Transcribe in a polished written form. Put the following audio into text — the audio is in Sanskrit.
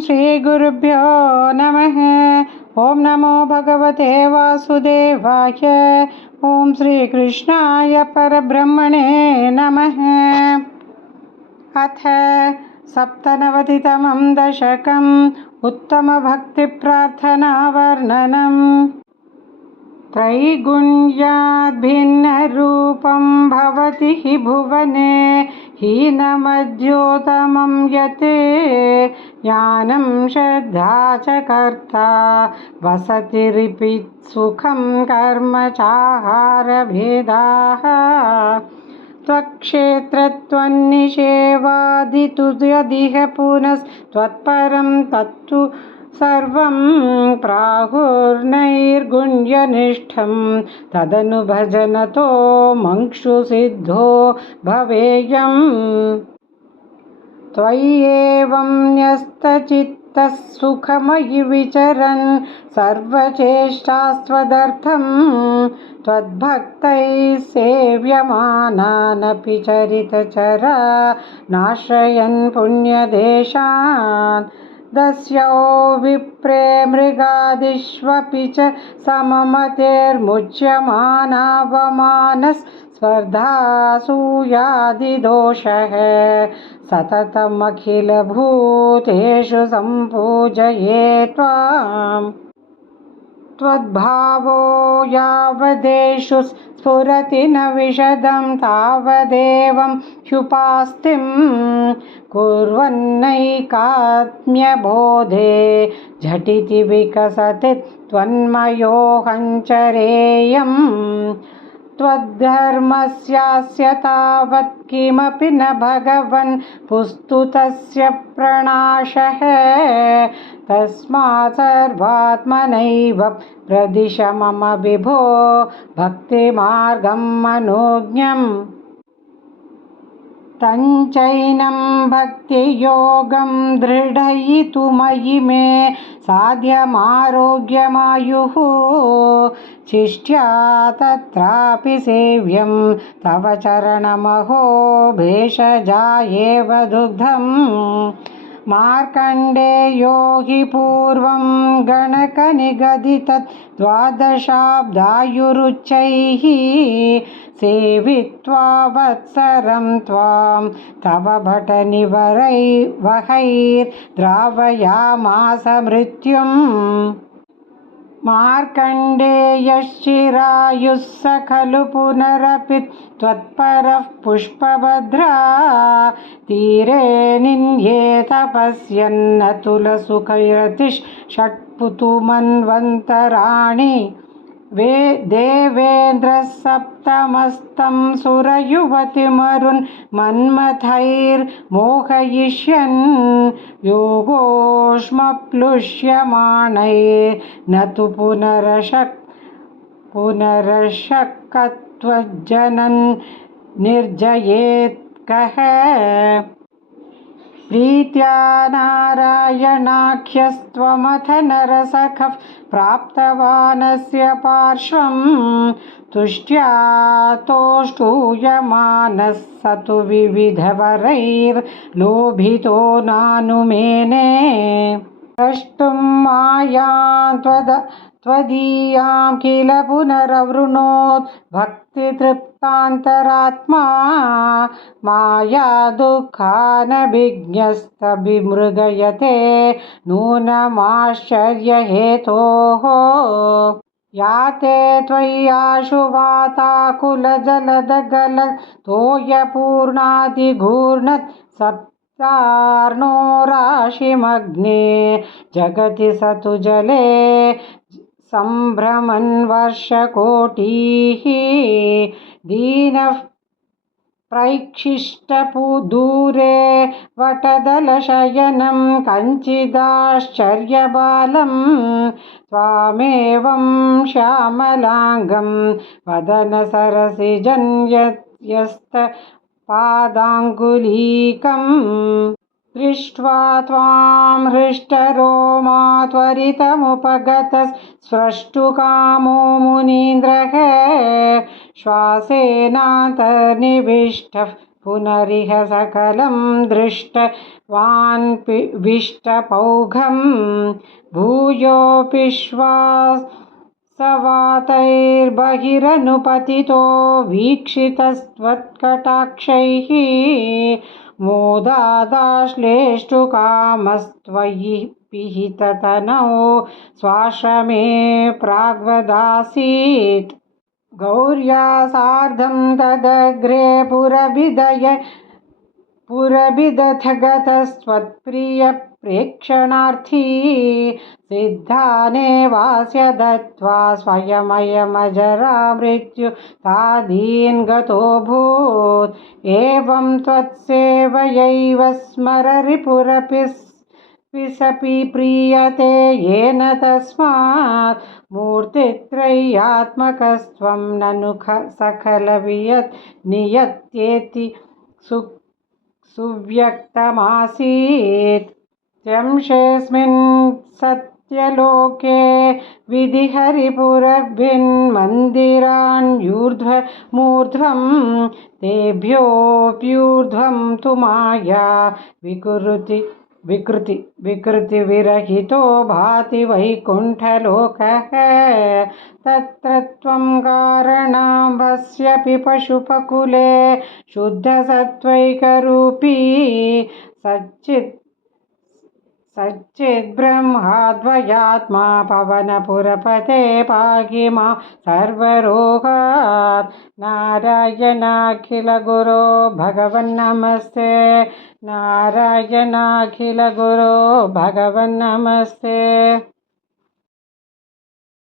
श्रीगुरुभ्यो नमः। ॐ नमो भगवते वासुदेवाय। ॐ श्रीकृष्णाय परब्रह्मणे नमः। अथ सप्तनवतितमं दशकम्। उत्तमभक्तिप्रार्थनावर्णनम्। त्रैगुण्याद्भिन्नरूपं भवति हि भुवने हीनमध्योतमं यते ज्ञानं श्रद्धा च कर्ता वसतिरिपि सुखं कर्म चाहारभेदाः त्वक्षेत्रत्वन्निषेवादितु यदिह पुनस्त्वत्परं तत्तु सर्वं प्राहुर्नैर्गुण्यनिष्ठं तदनु भजनतो मंक्षुसिद्धो भवेयम्। त्वय्येवं न्यस्तचित्तः सुखमयि विचरन् सर्वचेष्टास्त्वदर्थं त्वद्भक्तैः सेव्यमानानपि चरितचरा नाश्रयन् पुण्यदेशान् दस्यो विप्रे मृगादिष्वपि च सममतेर्मुच्यमानावमानस्पर्धासूयादिदोषः सततमखिलभूतेषु सम्पूजये त्वाम्। त्वद्भावो यावदेषु स्फुरति न विशदं तावदेवं ह्युपास्तिं कुर्वन्नैकात्म्यबोधे झटिति विकसति त्वन्मयोऽहञ्चरेयम्। त्वद्धर्मस्यास्य तावत् किमपि न भगवन् पुस्तुतस्य प्रणाशः तस्मात् सर्वात्मनैव प्रदिश मम विभो भक्तिमार्गं मनोज्ञम्। तञ्चैनं भक्तियोगं दृढयितुमयि मे साध्यमारोग्यमायुः चिष्ट्या तत्रापि सेव्यं तव चरणमहो भेषजायेव दुग्धम्। मार्कण्डेयो हि पूर्वं गणकनिगदितत् द्वादशाब्दायुरुच्चैः सेवित्वा वत्सरं त्वां तव भटनिवरैर्वहैर्द्रावयामास मृत्युम्। मार्कण्डेयश्चिरायुः स खलु पुनरपि त्वत्परः पुष्पभद्रा तीरे निन्ये तपस्यन्नतुलसुखैरतिष्षट्पुतुमन्वन्तराणि देवेन्द्रः सप्तमस्तं सुरयुवतिमरुन् मन्मथैर्मोहयिष्यन् योगोष्मप्लुष्यमाणैर्न तु पुनरशक्कत्वज्जनन् निर्जयेत् कः। प्रीत्या नारायणाख्यस्त्वमथ नरसखः प्राप्तवानस्य पार्श्वं तुष्ट्या तोष्टूयमानः स तु विविधवरैर्लोभितो नानुमेने। द्रष्टुं मायां त्वदीयां किल पुनरवृणोत् भक्तितृप्तान्तरात्मा माया दुःखानभिज्ञस्तभिमृगयते नूनमाश्चर्यहेतोः। याते त्वय्याशु वाताकुलजलदगलतोयपूर्णादिघूर्णत् सप्तार्णो राशिमग्ने जगति स तु जले सम्भ्रमन् वर्षकोटिः। दीनः प्रैक्षिष्टदूरे वटदलशयनं कञ्चिदाश्चर्यबालं त्वामेवं श्यामलाङ्गं वदनसरसिजं यस्तपादाङ्गुलीकम्। दृष्ट्वा त्वां हृष्टरोमा त्वरितमुपगतः स्रष्टुकामो मुनीन्द्रः श्वासेनान्तर्निविष्टः पुनरिह सकलं दृष्टवान् विष्टपौघं भूयोऽपि श्वासवातैर्बहिरनुपतितो वीक्षितस्त्वत्कटाक्षैः मोदादाश्लेष्टुकामस्त्वयि पिहिततनौ स्वाश्रमे प्राग्वदासीत् गौर्या सार्धं तदग्रे पुरभिदथ गतस्त्वत्प्रियप्रेक्षणार्थी सिद्धानेवास्य दत्त्वा स्वयमयमजरा मृत्युतादीन् गतोऽभूत् एवं त्वत्सेवयैव स्मररिपुरपि सपि प्रीयते येन तस्मात् मूर्तित्रयात्मकस्त्वं ननु सकलवियत् नियत्येति सुव्यक्तमासीत् त्र्यंशेऽस्मिन् सत्यलोके विधिहरिपुरभिन्मन्दिराण्यूर्ध्वमूर्ध्वं तेभ्योऽप्यूर्ध्वं तु माया विकृतिविरहितो भाति वैकुण्ठलोकः तत्र त्वं कारणमस्यपि पशुपकुले शुद्धसत्त्वैकरूपी सच्चिद्ब्रह्माद्वयात्मा पवनपुरपते पाहि मां सर्वरोगात् नारायणाखिलगुरो भगवन्नमस्ते नारायणाखिलगुरो भगवन्नमस्ते।